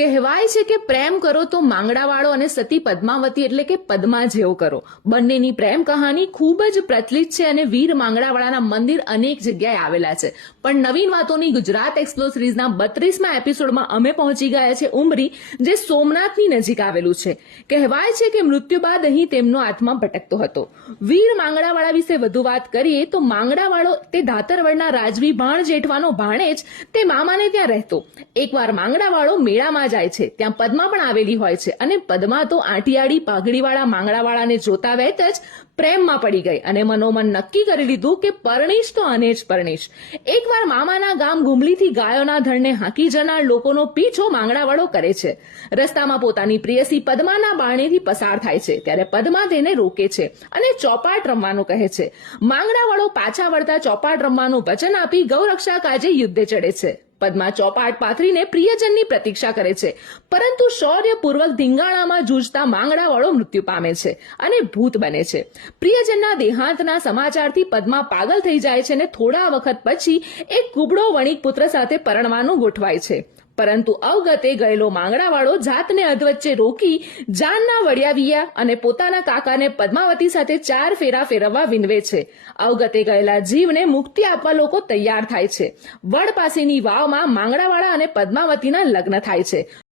કહેવાય છે કે પ્રેમ કરો તો માંગડાવાળો અને સતી પદ્માવતી એટલે કે પદ્મા જેવો કરો. બંનેની પ્રેમ કહાની ખૂબ જ પ્રચલિત છે અને વીર માંગડાવાળાના મંદિર અનેક જગ્યાએ આવેલા છે. પણ નવીન વાતોની ગુજરાત એક્સપ્લોર સિરીઝના 32મા એપિસોડમાં અમે પહોંચી ગયા છે ઉમરી, જે સોમનાથની નજીક આવેલું છે. કહેવાય છે કે મૃત્યુ બાદ અહીં તેમનો આત્મા ભટકતો હતો. વીર માંગડાવાળા વિશે વધુ વાત કરીએ તો માંગડાવાળો તે ધાતરવડના રાજવી ભાણ જેઠવાનો ભાણેજ તે મામાને ત્યાં રહેતો. એકવાર માંગડાવાળો મેળામાં જાય છે, ત્યાં પદ્મા પણ આવેલી હોય છે અને પદ્મા તો આંટિયાળી પાઘડીવાળા માંગડાવાળાને જોતા વેત જ પ્રેમમાં પડી ગઈ અને મનોમન નક્કી કરી લીધું કે પરણીશ તો આને જ પરણીશ. એકવાર મામાના ગામ ગુમલીથી ગાયોના ધણને હાંકી જનાર લોકોનો પીછો માંગડાવાળો કરે છે. રસ્તામાં પોતાની પ્રિયસી પદ્માના બારણેથી પસાર થાય છે ત્યારે પદ્મા તેને રોકે છે અને ચોપાટ રમવાનું કહે છે. માંગડાવાળો પાછા વળતા ચોપાટ રમવાનું વચન આપી ગૌરક્ષા કાજે યુદ્ધે ચડે છે. પદ્મા ચોપાટ પાથરીને પ્રિયજનની પ્રતીક્ષા કરે છે, પરંતુ શૌર્યપૂર્વક ધીંગાણામાં જૂજતા માંગડાવાળો મૃત્યુ પામે છે અને ભૂત બને છે. પ્રિયજનના દેહાંતના સમાચારથી પદ્મા પાગલ થઈ જાય છે અને થોડા વખત પછી એક કુબડો વણિક પુત્ર સાથે પરણવાનું ગોઠવાય છે. પરંતુ અવગતે ગયેલો માંગડાવાળો જાતને અધવચ્ચે રોકી જાનના વડિયાવિયા અને પોતાના કાકાને પદ્માવતી સાથે 4 ફેરા ફેરવવા વિનવે છે. અવગતે ગયેલા જીવને મુક્તિ આપવા લોકો તૈયાર થાય છે. વડ પાસેની વાવમાં માંગડાવાળા અને પદ્માવતીના લગ્ન થાય છે.